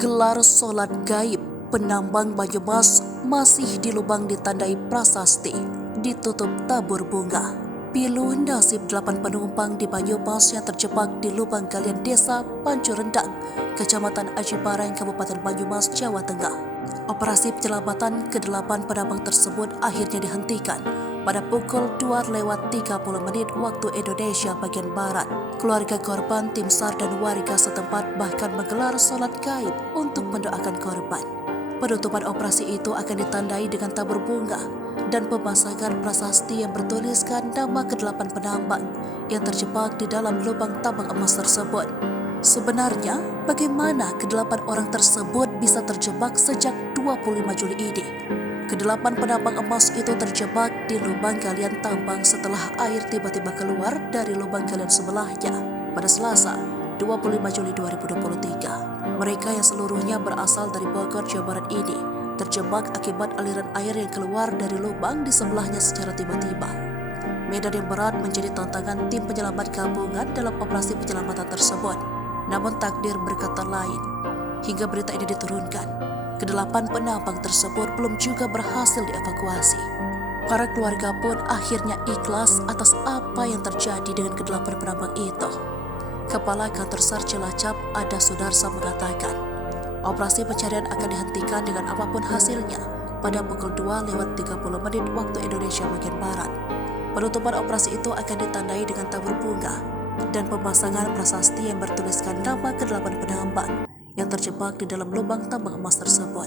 Gelar sholat gaib penambang Banyumas masih di lubang ditandai prasasti, ditutup tabur bunga. Pilu nasib 8 penumpang di Banyumas yang terjebak di lubang galian desa Pancurendang, Kecamatan Aji Barang, Kabupaten Banyumas, Jawa Tengah. Operasi penyelamatan ke-8 penambang tersebut akhirnya dihentikan pada pukul 2:30 waktu Indonesia bagian Barat. Keluarga korban, tim SAR dan warga setempat bahkan menggelar sholat gaib untuk mendoakan korban. Penutupan operasi itu akan ditandai dengan tabur bunga dan pemasangan prasasti yang bertuliskan nama ke-8 penambang yang terjebak di dalam lubang tambang emas tersebut. Sebenarnya, bagaimana ke-8 orang tersebut bisa terjebak sejak 25 Juli ini? Ke-8 penambang emas itu terjebak di lubang galian tambang setelah air tiba-tiba keluar dari lubang galian sebelahnya pada Selasa, 25 Juli 2023. Mereka yang seluruhnya berasal dari Bogor, Jawa Barat ini terjebak akibat aliran air yang keluar dari lubang di sebelahnya secara tiba-tiba. Medan yang berat menjadi tantangan tim penyelamat gabungan dalam operasi penyelamatan tersebut. Namun takdir berkata lain. Hingga berita ini diturunkan, ke-8 penambang tersebut belum juga berhasil dievakuasi. Para keluarga pun akhirnya ikhlas atas apa yang terjadi dengan ke-8 penambang itu. Kepala Kantor SAR Cilacap, Ada Sudarsa, mengatakan, operasi pencarian akan dihentikan dengan apapun hasilnya pada pukul 2:30 waktu Indonesia bagian Barat. Penutupan operasi itu akan ditandai dengan tabur bunga dan pemasangan prasasti yang bertuliskan nama ke-8 penambang yang terjebak di dalam lubang tambang emas tersebut.